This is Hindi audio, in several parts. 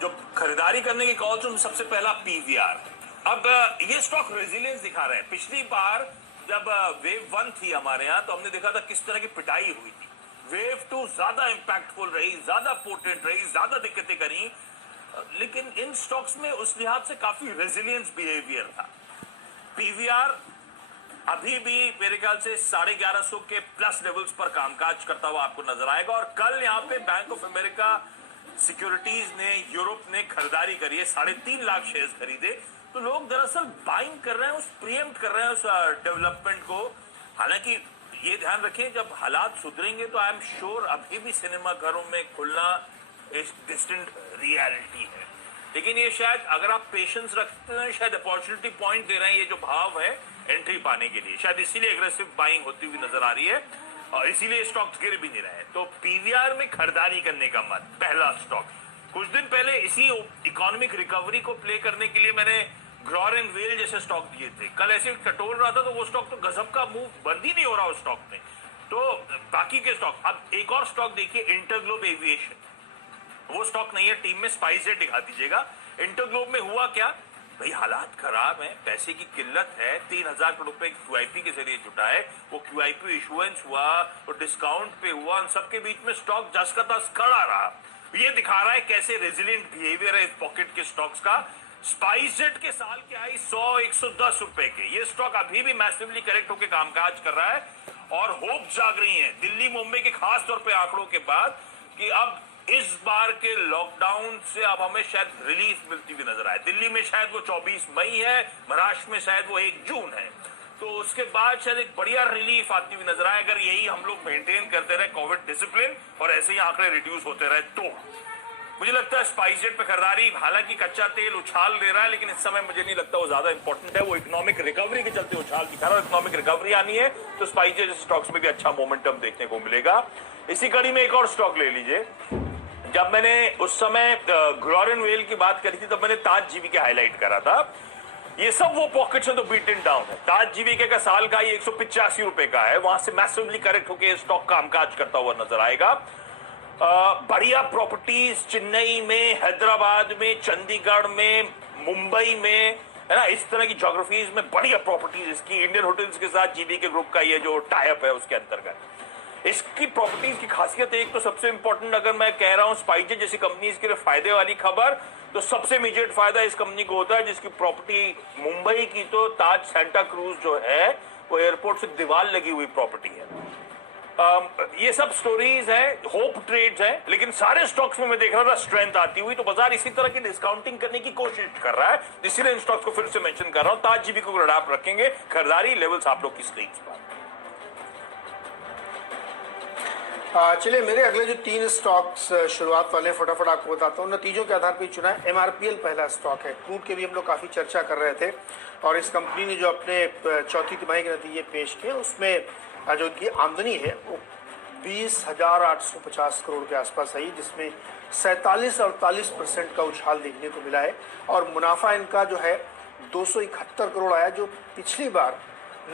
जो खरीदारी करने की कॉल से सबसे पहला पीवीआर। अब ये स्टॉक रेजिलियंस दिखा रहा है। पिछली बार जब वेव 1 थी हमारे यहाँ, तो हमने देखा था किस तरह की पिटाई हुई थी। वेव 2 ज्यादा इंपैक्टफुल रही, ज्यादा पोटेंट रही, ज्यादा दिक्कतें करी, लेकिन इन स्टॉक्स में उस लिहाज से काफी रेजिलियंस बिहेवियर था। पीवीआर अभी भी मेरे ख्याल से 1150 के प्लस लेवल्स पर कामकाज करता हुआ आपको नजर आएगा। और कल यहाँ पे बैंक ऑफ अमेरिका सिक्योरिटीज ने, यूरोप ने खरीदारी करी है, 3.5 लाख शेयर्स खरीदे। तो लोग दरअसल बाइंग कर रहे हैं, उस प्रीएम्प्ट कर रहे हैं उस डेवलपमेंट को। हालांकि ये ध्यान रखें, जब हालात सुधरेंगे तो आई एम श्योर अभी भी सिनेमा घरों में खुलना एक डिस्टेंट रियलिटी है। लेकिन ये शायद अगर आप पेशेंस रखते हैं, शायद अपॉर्चुनिटी पॉइंट दे रहे हैं ये जो भाव है एंट्री पाने के लिए, शायद इसीलिए एग्रेसिव बाइंग होती हुई नजर आ रही है और इसीलिए स्टॉक्स गिर भी नहीं रहे। तो पीवीआर में खरीदारी करने का मत, पहला स्टॉक। कुछ दिन पहले इसी इकोनॉमिक रिकवरी को प्ले करने के लिए मैंने ग्रोर एंड वेल जैसे स्टॉक दिए थे। कल ऐसे टटोल रहा था तो वो स्टॉक तो गजब का मूव, बंद ही नहीं हो रहा उस स्टॉक में। तो बाकी के स्टॉक, अब एक और स्टॉक देखिए, इंटरग्लोब एविएशन। वो स्टॉक नहीं है टीम में, स्पाइस रेट दिखा दीजिएगा। इंटरग्लोब में हुआ क्या भाई, हालात खराब है, पैसे की किल्लत है। 3,000 करोड़ रुपए क्यूआईपी के जरिए जुटा है, वो क्यूआईपी इशुएंस हुआ और डिस्काउंट पे हुआ, उन सबके बीच में स्टॉक जस का तस खड़ा रहा। ये दिखा रहा है कैसे रेजिलियंट बिहेवियर है इस पॉकेट के स्टॉक्स का। स्पाइस जेट के साल के आई 100-110 रुपए के, ये स्टॉक अभी भी मैसिवली करेक्ट होकर कामकाज कर रहा है और होप जाग रही है दिल्ली मुंबई के खास तौर पे आंकड़ों के बाद कि अब इस बार के लॉकडाउन से अब हमें शायद रिलीफ मिलती हुई नजर आए। दिल्ली में शायद वो 24 मई है, महाराष्ट्र में शायद वो 1 जून है, तो उसके बाद शायद एक बढ़िया रिलीफ आती हुई नजर आए अगर यही हम लोग मेंटेन करते रहे कोविड डिसिप्लिन और ऐसे ही आंकड़े रिड्यूस होते रहे तो। मुझे लगता है स्पाइस जेट पे खरीदारी, हालांकि कच्चा तेल उछाल दे रहा है, लेकिन इस समय मुझे नहीं लगता वो ज्यादा इंपॉर्टेंट है। वो इकोनॉमिक रिकवरी के चलते उछाल दिखा रहा है। इकोनॉमिक रिकवरी आनी है तो स्पाइस जेट स्टॉक्स में भी अच्छा मोमेंटम देखने को मिलेगा। इसी कड़ी में एक और स्टॉक ले लीजिए। जब मैंने उस समय ग्रोर एंड वेल की बात करी थी तब मैंने ताज जीवीके हाईलाइट करा था। ये सब वो पॉकेट्स है तो बीटन डाउन है। ताज जीवीके का साल का ये 185 रुपए का है, वहां से मैसिवली करेक्ट होकर स्टॉक कामकाज करता हुआ नजर आएगा। बढ़िया प्रॉपर्टीज चेन्नई में, हैदराबाद में, चंडीगढ़ में, मुंबई में, है ना, इस तरह की ज्योग्राफीज में बढ़िया प्रॉपर्टीज इसकी। इंडियन होटल्स के साथ जीवीके ग्रुप का ये जो टाइप है उसके अंतर्गत इसकी प्रॉपर्टीज की खासियत, एक तो सबसे इंपॉर्टेंट अगर मैं कह रहा हूं स्पाइस जेट जैसी कंपनीज के लिए फायदे वाली खबर, तो सबसे इमीडिएट फायदा इस कंपनी को होता है जिसकी प्रॉपर्टी मुंबई की तो ताज सेंटा क्रूज जो है वो एयरपोर्ट से दीवार लगी हुई प्रॉपर्टी है। ये सब स्टोरीज हैं, होप ट्रेड्स हैं, लेकिन सारे स्टॉक्स में मैं देख रहा था स्ट्रेंथ आती हुई। तो बाजार इसी तरह की डिस्काउंटिंग करने की कोशिश कर रहा है, इसीलिए इन स्टॉक्स को फिर से मेंशन कर रहा हूं। ताज जीवीके को अडाप्ट रखेंगे, खरीदारी लेवल्स आप लोग की स्क्रीन पर। चलिए, मेरे अगले जो 3 स्टॉक्स शुरुआत वाले फटाफट आपको बताता हूँ। नतीजों के आधार पर चुना है। एमआरपीएल पहला स्टॉक है। क्रूड के भी हम लोग काफ़ी चर्चा कर रहे थे और इस कंपनी ने जो अपने चौथी तिमाही के नतीजे पेश किए उसमें जो उनकी आमदनी है वो 20,850 करोड़ के आसपास आई, जिसमें 47-48% का उछाल देखने को मिला है। और मुनाफा इनका जो है 271 करोड़ आया, जो पिछली बार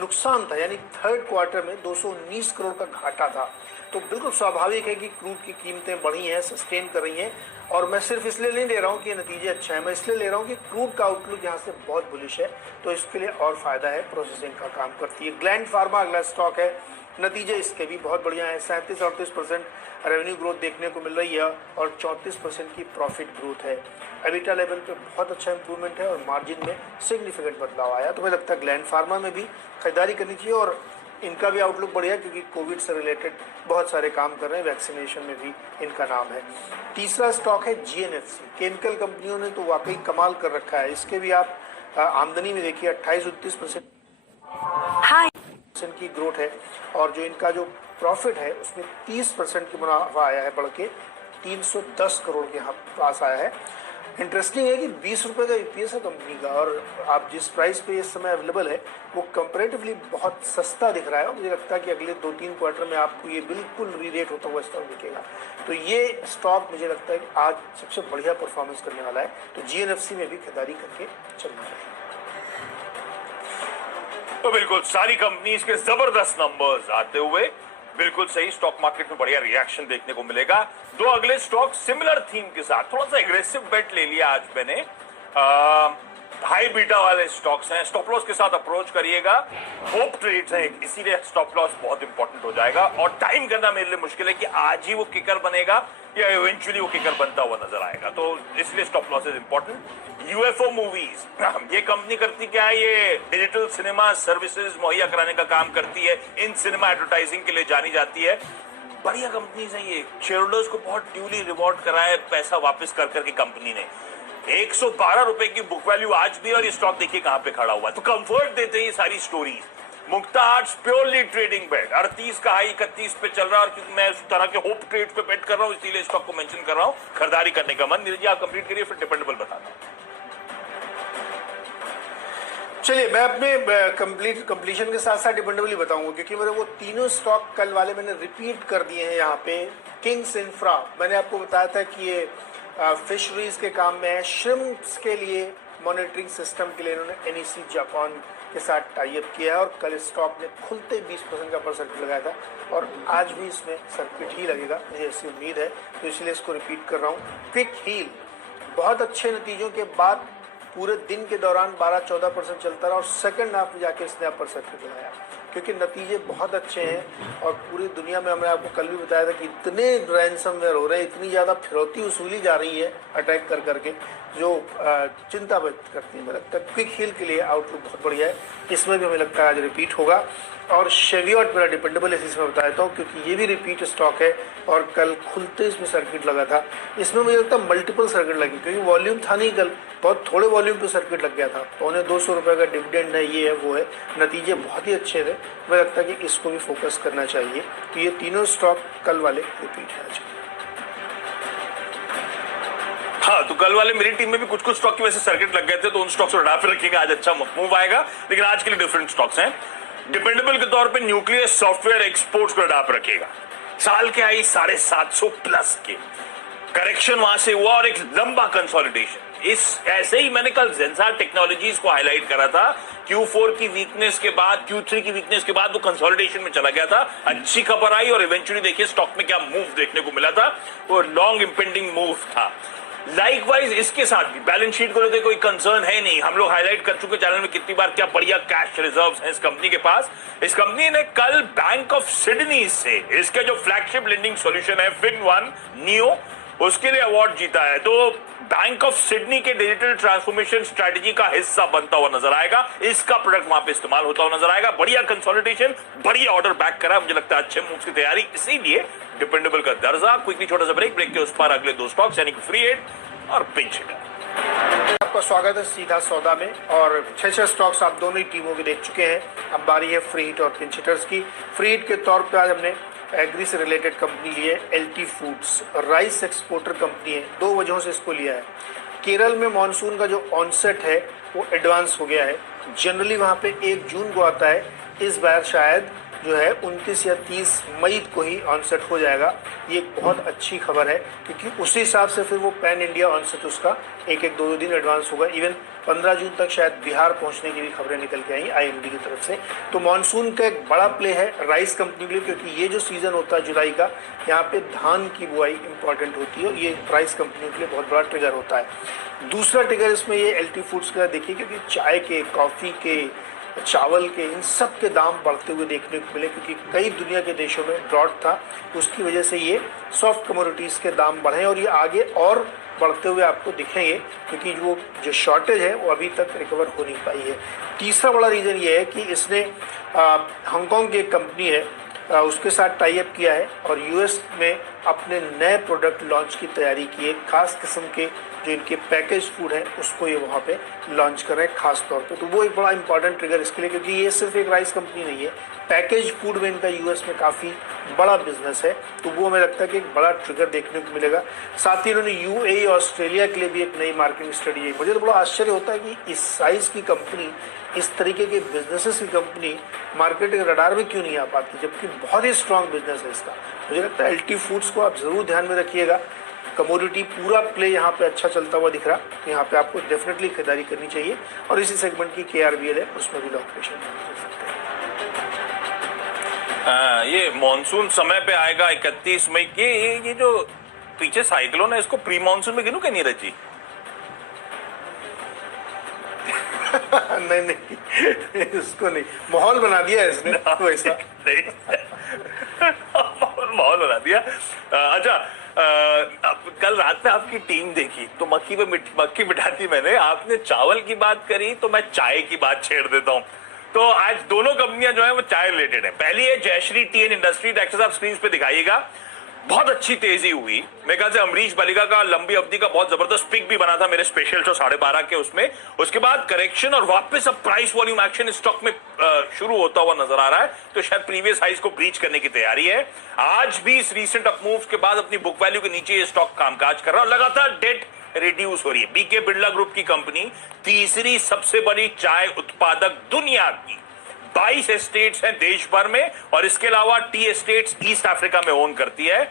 नुकसान था, यानी थर्ड क्वार्टर में 219 करोड़ का घाटा था। तो बिल्कुल स्वाभाविक है कि क्रूड की कीमतें बढ़ी हैं, सस्टेन कर रही हैं। और मैं सिर्फ इसलिए नहीं ले रहा हूँ कि नतीजे अच्छे हैं, मैं इसलिए ले रहा हूँ कि क्रूड का आउटलुक यहाँ से बहुत बुलिश है, तो इसके लिए और फायदा है, प्रोसेसिंग का काम करती है। ग्लैंड फार्मा अगला स्टॉक है। नतीजे इसके भी बहुत बढ़िया है। 37-38% रेवेन्यू ग्रोथ देखने को मिल रही है और 34% की प्रॉफिट ग्रोथ है। एबिटा लेवल पे बहुत अच्छा इंप्रूवमेंट है और मार्जिन में सिग्निफिकेंट बदलाव आया। तो मुझे लगता है ग्लैंड फार्मा में भी खरीदारी करनी चाहिए और इनका भी आउटलुक बढ़िया, क्योंकि कोविड से रिलेटेड बहुत सारे काम कर रहे हैं, वैक्सीनेशन में भी इनका नाम है। तीसरा स्टॉक है जीएनएफसी। केमिकल कंपनियों ने तो वाकई कमाल कर रखा है। इसके भी आप आमदनी में देखिए 28-29% की ग्रोथ है और जो इनका जो प्रॉफिट है उसमें 30% की मुनाफा आया है, बढ़ के 310 करोड़ के पास आया है। इंटरेस्टिंग है कि 20 रुपये का ईपीएस है कंपनी का और आप जिस प्राइस पे इस समय अवेलेबल है वो कंपैरेटिवली बहुत सस्ता दिख रहा है। मुझे लगता है कि अगले 2-3 क्वार्टर में आपको ये बिल्कुल री-रेट होता हुआ स्टॉक दिखेगा। तो ये स्टॉक मुझे लगता है कि आज सबसे बढ़िया परफॉर्मेंस करने वाला है, तो जीएनएफसी में भी खरीदारी करके चलना चाहिए। तो बिल्कुल सारी कंपनीज के जबरदस्त नंबर्स आते हुए बिल्कुल सही, स्टॉक मार्केट में बढ़िया रिएक्शन देखने को मिलेगा। दो अगले स्टॉक सिमिलर थीम के साथ, थोड़ा सा एग्रेसिव बेट ले लिया आज मैंने। हाई बीटा वाले स्टॉक्स हैं, स्टॉप लॉस के साथ अप्रोच करिएगा। होप ट्रेड्स है, इसीलिए स्टॉप लॉस बहुत इंपॉर्टेंट हो जाएगा। और टाइम करना मेरे लिए मुश्किल है कि आज ही वो किकर बनेगा या इवेंचुअली वो किकर बनता हुआ नजर आएगा, तो इसलिए stop loss is important. UFO movies, ये कंपनी करती क्या है, ये डिजिटल सिनेमा सर्विसेज मुहैया कराने का काम करती है, इन सिनेमा एडवर्टाइजिंग के लिए जानी जाती है। बढ़िया कंपनीज है ये, शेयरहोल्डर्स को बहुत ड्यूली रिवॉर्ड करा है पैसा वापस कर करके कंपनी ने। 112 रुपए की बुक वैल्यू आज भी, और ये स्टॉक देखिए कहां पे खड़ा हुआ है। तो कंफर्ट देते हैं ये सारी स्टोरीज। मुक्ता आर्ट्स प्योरली ट्रेडिंग बेट, 38 का हाई 31 पे चल रहा है, और क्योंकि मैं उस तरह के होप ट्रेड पे बेट कर रहा हूं इसीलिए स्टॉक को मेंशन कर रहा हूं। खरीदारी करने का मन, नीरज जी आप कंप्लीट करिए, फिर डिपेंडेबल बताता हूं। चलिए मैं अपने कंप्लीशन के साथ साथ डिपेंडेबली बताऊंगा, क्योंकि मेरे वो तीनों स्टॉक कल वाले मैंने रिपीट कर दिए हैं यहाँ पे। किंग्स इंफ्रा, मैंने आपको बताया था कि ये फिशरीज के काम में है, श्रिम्प्स के लिए मॉनिटरिंग सिस्टम के लिए इन्होंने एनईसी जापान के साथ टाई अप किया है, और कल स्टॉक ने खुलते 20% का पर सर्किट लगाया था, और आज भी इसमें सर्किट ही लगेगा, मुझे ऐसी उम्मीद है, तो इसलिए इसको रिपीट कर रहा हूँ। क्विक हील बहुत अच्छे नतीजों के बाद पूरे दिन के दौरान 12-14% चलता रहा, और सेकंड हाफ में जाके इसने अपर सर्किट लगाया, क्योंकि नतीजे बहुत अच्छे हैं। और पूरी दुनिया में, हमने आपको कल भी बताया था कि इतने रैंसमवेयर हो रहे हैं, इतनी ज़्यादा फिरौती वसूली जा रही है अटैक कर करके, जो चिंता व्यक्त करती है। मुझे लगता है क्विक हील के लिए आउटलुक बहुत बढ़िया है, इसमें भी हमें लगता है आज रिपीट होगा। और शेवियट मेरा डिपेंडेबल है, इसमें बताता हूँ, क्योंकि ये भी रिपीट स्टॉक है, और कल खुलते इसमें सर्किट लगा था। इसमें मुझे लगता है मल्टीपल सर्किट लगी, क्योंकि वॉल्यूम था नहीं कल, बहुत थोड़े वॉल्यूम पे सर्किट लग गया था। 250 रुपये का डिविडेंड है, ये है वो है, नतीजे बहुत ही अच्छे थे। मुझे लगता है कि इसको भी फोकस करना चाहिए। तो ये तीनों स्टॉक कल वाले रिपीट है आज। हाँ, तो कल वाले मेरी टीम में भी कुछ कुछ स्टॉक की वजह से सर्किट लग गए थे, तो उन स्टॉक्स को हटा पे रखिएगा, आज अच्छा मूव आएगा। लेकिन आज के लिए डिफरेंट स्टॉक्स हैं। डिपेंडेबल के तौर पे न्यूक्लियर सॉफ्टवेयर एक्सपोर्ट्स को हटा पे रखिएगा, साल के आई 750 प्लस के करेक्शन वहां से हुआ, और एक लंबा कंसोलिडेशन। इस ऐसे ही मैंने कल जेंसार टेक्नोलॉजीज को हाईलाइट करा था, Q4 की वीकनेस के बाद, Q3 की वीकनेस के बाद वो कंसोलिडेशन में चला गया था। अच्छी खबर आई, और इवेंचुअली देखिए स्टॉक में क्या मूव देखने को मिला था, वो लॉन्ग इंपेंडिंग मूव था। लाइकवाइज इसके साथ भी बैलेंस शीट को लेकर कोई कंसर्न है नहीं। हम लोग हाईलाइट कर चुके चैनल में कितनी बार क्या बढ़िया कैश रिजर्व्स हैं इस कंपनी के पास। इस कंपनी ने कल बैंक ऑफ सिडनी से इसके जो फ्लैगशिप लेंडिंग सॉल्यूशन है FinOne Neo, उसके लिए अवार्ड जीता है। तो बैंक ऑफ सिडनी के डिजिटल ट्रांसफॉर्मेशन स्ट्रेटजी का हिस्सा बनता हुआ नजर आएगा, इसका प्रोडक्ट वहां पे इस्तेमाल होता हुआ नजर आएगा। बढ़िया कंसोलिडेशन, बढ़िया ऑर्डर बैक करा, मुझे लगता है अच्छे मूव्स की तैयारी, इसीलिए डिपेंडेबल का दर्जा। क्विकली छोटा सा ब्रेक के उस पर अगले दो स्टॉक्स यानी कि फ्री हिट और पिंच हिटर। आपका स्वागत है सीधा सौदा में, और 6 स्टॉक्स आप दोनों ही टीमों के देख चुके हैं। अब बारी है फ्री हिट और पिंच हिटर्स की। फ्री हिट के तौर पे आज हमने एग्री से रिलेटेड कंपनी ली है, LT foods, rice exporter company है। 2 वजहों से इसको लिया है। केरल में मानसून का जो ऑनसेट है वो एडवांस हो गया है, जनरली वहाँ पे 1 जून को आता है, इस बार शायद जो है 29 या 30 मई को ही ऑनसेट हो जाएगा। ये एक बहुत अच्छी खबर है, क्योंकि उसी हिसाब से फिर वो पैन इंडिया ऑनसेट उसका 1-2 दिन एडवांस होगा। इवन 15 जून तक शायद बिहार पहुंचने की भी खबरें निकल के आई IMD की तरफ से। तो मानसून का एक बड़ा प्ले है राइस कंपनी के लिए, क्योंकि ये जो सीजन होता है जुलाई का, यहाँ पे धान की बुआई इंपॉर्टेंट होती है, और ये राइस कंपनी के लिए बहुत बड़ा ट्रिगर होता है। दूसरा ट्रिगर इसमें ये LT फूड्स का देखिए, क्योंकि चाय के, कॉफ़ी के, चावल के, इन सब के दाम बढ़ते हुए देखने को मिले, क्योंकि कई दुनिया के देशों में ड्रॉट था, उसकी वजह से ये सॉफ्ट कमोडिटीज़ के दाम बढ़े, और ये आगे और बढ़ते हुए आपको दिखेंगे, क्योंकि वो जो शॉर्टेज है वो अभी तक रिकवर हो नहीं पाई है। तीसरा बड़ा रीज़न ये है कि इसने हांगकांग की एक कंपनी है उसके साथ टाई अप किया है, और US में अपने नए प्रोडक्ट लॉन्च की तैयारी की है। खास किस्म के जो इनके पैकेज फूड है उसको ये वहाँ पे लॉन्च कर रहे हैं खास तौर पे। तो वो एक बड़ा इंपॉर्टेंट ट्रिगर इसके लिए, क्योंकि ये सिर्फ एक राइस कंपनी नहीं है, पैकेज फूड में इनका US में काफ़ी बड़ा बिजनेस है। तो वो हमें लगता है कि एक बड़ा ट्रिगर देखने को मिलेगा। साथ ही इन्होंने UAE ऑस्ट्रेलिया के लिए भी एक नई मार्केटिंग स्टडी है। मुझे तो बड़ा आश्चर्य होता है कि इस साइज़ की कंपनी, इस तरीके के बिजनेसेस की कंपनी मार्केटिंग रडार में क्यों नहीं आ पाती, जबकि बहुत ही स्ट्रांग बिजनेस है इसका। मुझे लगता है LT फूड्स को आप ज़रूर ध्यान में रखिएगा। कमोडिटी पूरा प्ले यहाँ पे अच्छा चलता हुआ दिख रहा, तो यहाँ पे आपको डेफिनेटली खरीदारी करनी चाहिए। और इसी सेगमेंट की KRBL है, उसमें भी लॉन्ग पोजीशन कर सकते हैं। ये मॉनसून समय पे आएगा 31 मई के। ये जो पीछे साइक्लोन है इसको प्री मॉनसून में गिनू क्या नीरज जी? नहीं नहीं, इसको नहीं, माहौल बना दिया है इसने वैसा नहीं माहौल बना दिया। अच्छा, कल रात में आपकी टीम देखी तो मक्खी बिठाती मैंने, आपने चावल की बात करी तो मैं चाय की बात छेड़ देता हूं। तो आज दोनों कंपनियां जो है वो चाय रिलेटेड है। पहली है Jayshree tea and industry, access आप स्क्रीन पे दिखाइएगा। बहुत अच्छी तेजी हुई, मेरे ख्याल से अमरीश बालिका का लंबी अवधि का बहुत जबरदस्त पिक भी बना था मेरे स्पेशल शो 12:30 के उसमें। उसके बाद करेक्शन और वापस अब प्राइस वॉल्यूम एक्शन स्टॉक में शुरू होता हुआ नजर आ रहा है, तो शायद प्रीवियस हाइज को ब्रीच करने की तैयारी है। आज भी इस रीसेंट अप मूव्स के बाद अपनी बुक वैल्यू के नीचे ये स्टॉक कामकाज कर रहा है और लगातार डेट रिड्यूस हो रही है। बीके बिरला ग्रुप की कंपनी तीसरी सबसे बड़ी चाय उत्पादक दुनिया की, 22 एस्टेट्स हैं देश भर में और इसके अलावा टी एस्टेट्स ईस्ट अफ्रीका में ओन करती है।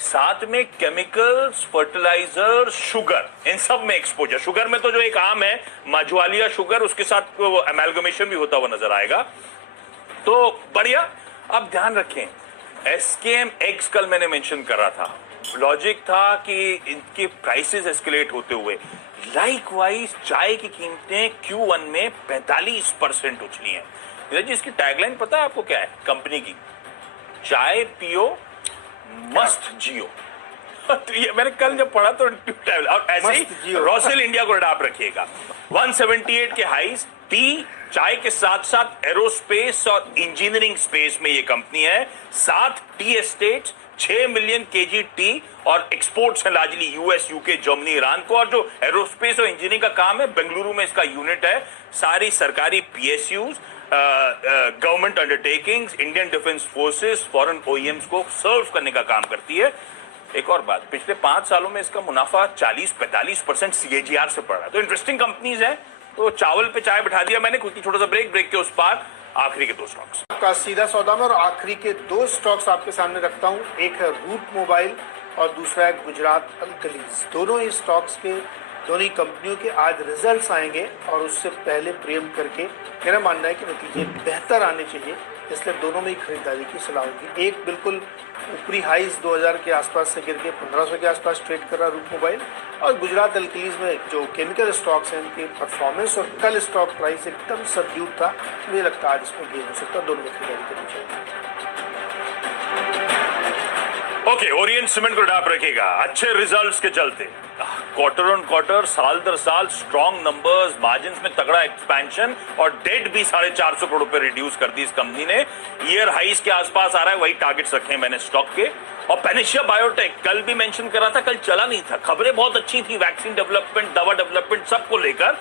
साथ में केमिकल्स, फर्टिलाइजर, शुगर, इन सब में एक्सपोजर। शुगर में तो जो एक आम है माजुआलिया शुगर, उसके साथ अमेलगमेशन भी होता हुआ नजर आएगा, तो बढ़िया। अब ध्यान रखें, एसकेएम एग्स कल मैंने मेंशन कर रहा था, लॉजिक था कि इनके प्राइसेस एस्केलेट होते हुए लाइकवाइज चाय की कीमतें Q1 में 45% उछली हैं। जी इसकी टैगलाइन पता है आपको क्या है कंपनी की? चाय पियो मस्त जियो। तो ये मैंने कल जब पढ़ा तो और ऐसे ही रॉसेल इंडिया को अडॉप्ट रखिएगा। 178 के हाइस, टी चाय के साथ साथ एरोस्पेस और इंजीनियरिंग स्पेस में ये कंपनी है। 7 T estates, 6 million KG T और एक्सपोर्ट्स है largely US, UK, Germany, Iran को। और जो एरोस्पेस और इंजीनियरिंग का काम है बेंगलुरु में इसका यूनिट है। सारी सरकारी PSUs, government undertakings, Indian defence forces, foreign OEMs को सर्व करने का काम करती है। एक और बात, पिछले 5 सालों में इसका मुनाफा 40-45% सीएजीआर से पड़ रहा है। तो इंटरेस्टिंग कंपनीज है। तो चावल पे चाय बिठा दिया मैंने, क्योंकि छोटा सा ब्रेक के उस पार आखिरी के 2 स्टॉक्स का सीधा सौदा में, और आखिरी के 2 स्टॉक्स आपके सामने रखता हूं। एक है रूट मोबाइल और दूसरा है गुजरात अल्कलीज। दोनों ही स्टॉक्स के, दोनों ही कंपनियों के आज रिजल्ट्स आएंगे और उससे पहले प्रीएम्प्ट करके मेरा मानना है कि नतीजे बेहतर आने चाहिए, इसलिए दोनों में ही खरीदारी की सलाह होगी। एक बिल्कुल ऊपरी हाइज 2000 के आसपास से गिर के 1500 के आसपास ट्रेड कर रहा रूट मोबाइल, और गुजरात अल्कलीज में जो केमिकल स्टॉक्स हैं उनकी परफॉर्मेंस और कल स्टॉक प्राइस एकदम सबड्यूड था, मुझे लगता है आज इसमें गेन हो सकता है। दोनों में खरीदारी करनी चाहिए। ओके, ओरिएंट सीमेंट को डाप रखेगा अच्छे रिजल्ट्स के चलते। क्वार्टर ऑन क्वार्टर, साल दर साल स्ट्रॉन्ग नंबर्स, मार्जिन में तगड़ा एक्सपेंशन और डेट भी 450 करोड़ रुपए रिड्यूस कर दी इस कंपनी ने। ईयर हाइस के आसपास आ रहा है, वही टारगेट्स रखे हैं मैंने स्टॉक के। और पेनेशिया बायोटेक कल भी मेंशन करा था, कल चला नहीं था। खबरें बहुत अच्छी थी, वैक्सीन डेवलपमेंट, दवा डेवलपमेंट सबको लेकर,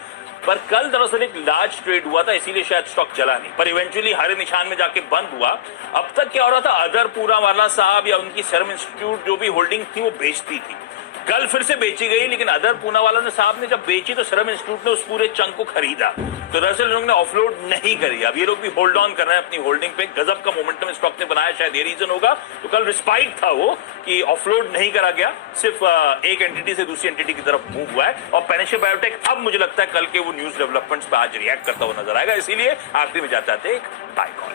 पर कल दरअसल एक लार्ज ट्रेड हुआ था, इसीलिए शायद स्टॉक चला नहीं, पर इवेंचुअली हरे निशान में जाके बंद हुआ। अब तक क्या हो रहा था, अदर पूरा वाला साहब या उनकी सेरम इंस्टीट्यूट जो भी होल्डिंग थी वो बेचती थी। कल फिर से बेची गई, लेकिन अदर पूना वाला ने साहब ने जब बेची तो सीरम इंस्टीट्यूट ने उस पूरे चंक को खरीदा, तो दरअसल लोगों ने ऑफलोड नहीं करी। अब ये लोग भी होल्ड ऑन कर रहे हैं अपनी होल्डिंग पे। गजब का मोमेंटम स्टॉक ने बनाया, शायद ये रीजन होगा। तो कल रिस्पाइट था वो कि ऑफलोड नहीं करा गया, सिर्फ एक एंटिटी से दूसरी एंटिटी की तरफ मूव हुआ है। और पेनेशिया बायोटेक अब मुझे लगता है कल के वो न्यूज डेवलपमेंट्स पे आज रिएक्ट करता हुआ नजर आएगा, इसीलिए आखिरी में जाते एक बाय कॉल।